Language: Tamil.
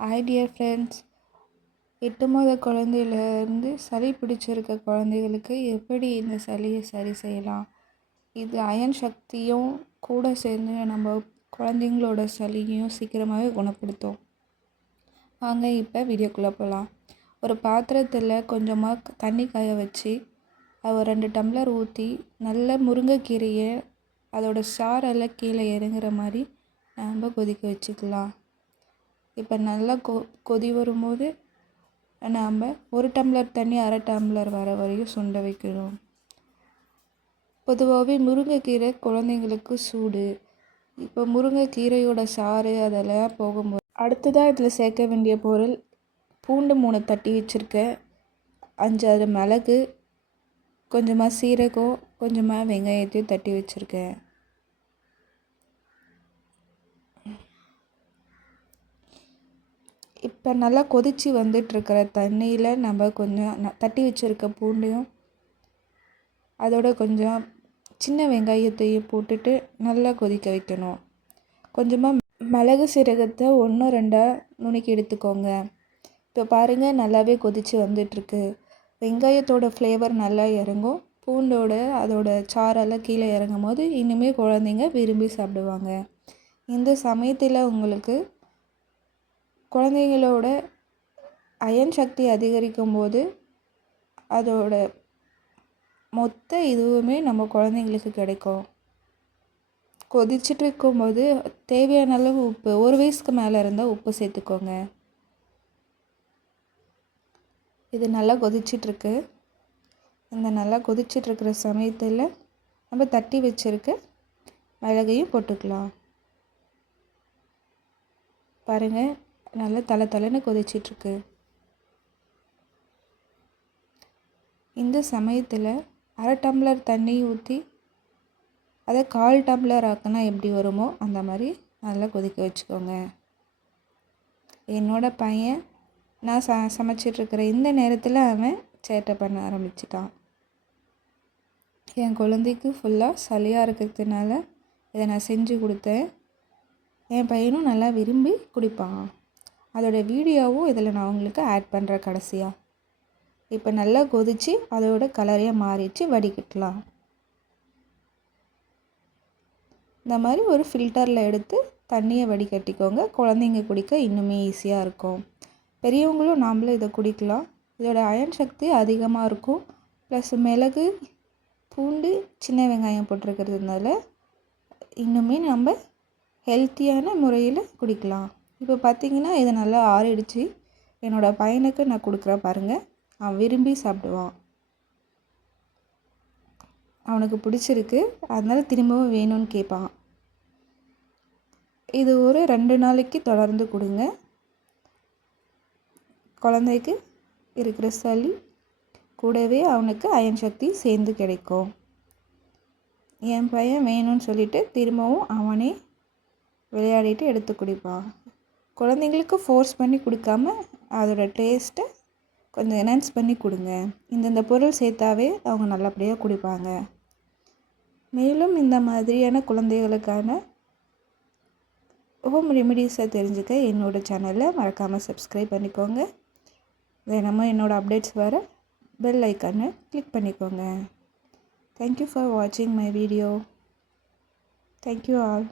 ஹாய் டியர் ஃப்ரெண்ட்ஸ், 8 மாத குழந்தையிலேருந்து சளி பிடிச்சிருக்க குழந்தைகளுக்கு எப்படி இந்த சளியை சரி செய்யலாம்? இது அயன் சக்தியும் கூட சேர்ந்து நம்ம குழந்தைங்களோட சளியையும் சீக்கிரமாகவே குணப்படுத்தும். வாங்க இப்போ வீடியோக்குள்ளே போகலாம். ஒரு பாத்திரத்தில் கொஞ்சமாக தண்ணி காய வச்சு ஒரு 2 டம்ளர் ஊற்றி நல்ல முருங்கைக்கீரையை அதோட சாரெல்லாம் கீழே இறங்குற மாதிரி நம்ம கொதிக்க வச்சுக்கலாம். இப்போ நல்லா கொதி வரும்போது நாம் 1 டம்ளர் தண்ணி 1/2 டம்ளர் வர வரையும் சுண்ட வைக்கணும். பொதுவாகவே முருங்கைக்கீரை குழந்தைங்களுக்கு சூடு. இப்போ முருங்கைக்கீரையோட சாறு அதெல்லாம் போகும்போது அடுத்ததாக இதில் சேர்க்க வேண்டிய பொருள் பூண்டு 3 தட்டி வச்சுருக்கேன், 5-6 மிளகு, கொஞ்சமாக சீரகம், கொஞ்சமாக வெங்காயத்தையும் தட்டி வச்சுருக்கேன். இப்போ நல்லா கொதித்து வந்துட்டுருக்கிற தண்ணியில் நம்ம கொஞ்சம் தட்டி வச்சுருக்க பூண்டையும் அதோட கொஞ்சம் சின்ன வெங்காயத்தையும் போட்டுட்டு நல்லா கொதிக்க வைக்கணும். கொஞ்சமாக மிளகு சீரகத்தை 1-2 நுணுக்கி எடுத்துக்கோங்க. இப்போ பாருங்கள், நல்லாவே கொதித்து வந்துட்டுருக்கு. வெங்காயத்தோட ஃப்ளேவர் நல்லா இறங்கும். பூண்டோட அதோட சாரெல்லாம் கீழே இறங்கும் போது இன்னுமே குழந்தைங்க விரும்பி சாப்பிடுவாங்க. இந்த சமயத்தில் உங்களுக்கு குழந்தைங்களோட அயன் சக்தி அதிகரிக்கும் போது அதோட மொத்த இதுவுமே நம்ம குழந்தைங்களுக்கு கிடைக்கும். கொதிச்சுட்டு இருக்கும்போது தேவையான அளவு உப்பு, 1 வயசுக்கு மேலே இருந்தால் உப்பு சேர்த்துக்கோங்க. இது நல்லா கொதிச்சிட்ருக்கு. இந்த நல்லா கொதிச்சிட்ருக்கிற சமயத்தில் நம்ம தட்டி வச்சுருக்க மிளகையும் போட்டுக்கலாம். பாருங்கள், நல்லா தலை கொதிச்சிட்ருக்கு. இந்த சமயத்தில் 1/2 டம்ளர் தண்ணி ஊற்றி அதை 1/4 டம்ளர் ஆக்கினா எப்படி வருமோ அந்த மாதிரி நல்லா கொதிக்க வச்சுக்கோங்க. என்னோட பையன் நான் சமைச்சிட்ருக்கிற இந்த நேரத்தில் அவன் சேட்டை பண்ண ஆரம்பிச்சிட்டான். என் குழந்தைக்கு ஃபுல்லாக சளியாக இருக்கிறதுனால இதை நான் செஞ்சு கொடுத்தேன். என் பையனும் நல்லா விரும்பி குடிப்பான். அதோட வீடியோவும் இதில் நான் உங்களுக்கு ஆட் பண்ணுறேன் கடைசியாக. இப்போ நல்லா கொதித்து அதோட கலரே மாறிடுச்சு, வடிகட்டலாம். இந்த மாதிரி ஒரு ஃபில்டரில் எடுத்து தண்ணியை வடிகட்டிக்கோங்க. குழந்தைங்க குடிக்க இன்னுமே ஈஸியாக இருக்கும். பெரியவங்களும் நாமளும் இதை குடிக்கலாம். இதோட அயன் சக்தி அதிகமாக இருக்கும். ப்ளஸ் மிளகு, பூண்டு, சின்ன வெங்காயம் போட்டிருக்கிறதுனால இன்னுமே நம்ம ஹெல்த்தியான முறையில் குடிக்கலாம். இப்போ பார்த்திங்கன்னா இது நல்லா ஆறிடுச்சு. என்னோடய பையனுக்கு நான் கொடுக்குறேன் பாருங்கள், அவன் விரும்பி சாப்பிடுவான். அவனுக்கு பிடிச்சிருக்கு, அதனால திரும்பவும் வேணும்னு கேட்பான். இது ஒரு 2 நாளைக்கு தொடர்ந்து கொடுங்க. குழந்தைக்கு இருக்கிற சளி கூடவே அவனுக்கு அயன் சக்தி சேர்ந்து கிடைக்கும். என் பையன் வேணும்னு சொல்லிட்டு திரும்பவும் அவனே விளையாடிட்டு எடுத்து குடிப்பான். குழந்தைங்களுக்கு ஃபோர்ஸ் பண்ணி கொடுக்காம அதோட டேஸ்ட்டை கொஞ்சம் என்ஹான்ஸ் பண்ணி கொடுங்க. இந்தந்த பொருள் சேர்த்தாவே அவங்க நல்லபடியாக குடிப்பாங்க. மேலும் இந்த மாதிரியான குழந்தைகளுக்கான ஹோம் ரெமிடிஸை தெரிஞ்சுக்க என்னோடய சேனலை மறக்காமல் சப்ஸ்கிரைப் பண்ணிக்கோங்க. தினமும் என்னோடய அப்டேட்ஸ் வர பெல் ஐக்கானை கிளிக் பண்ணிக்கோங்க. தேங்க்யூ ஃபார் வாட்சிங் மை வீடியோ. Thank you all.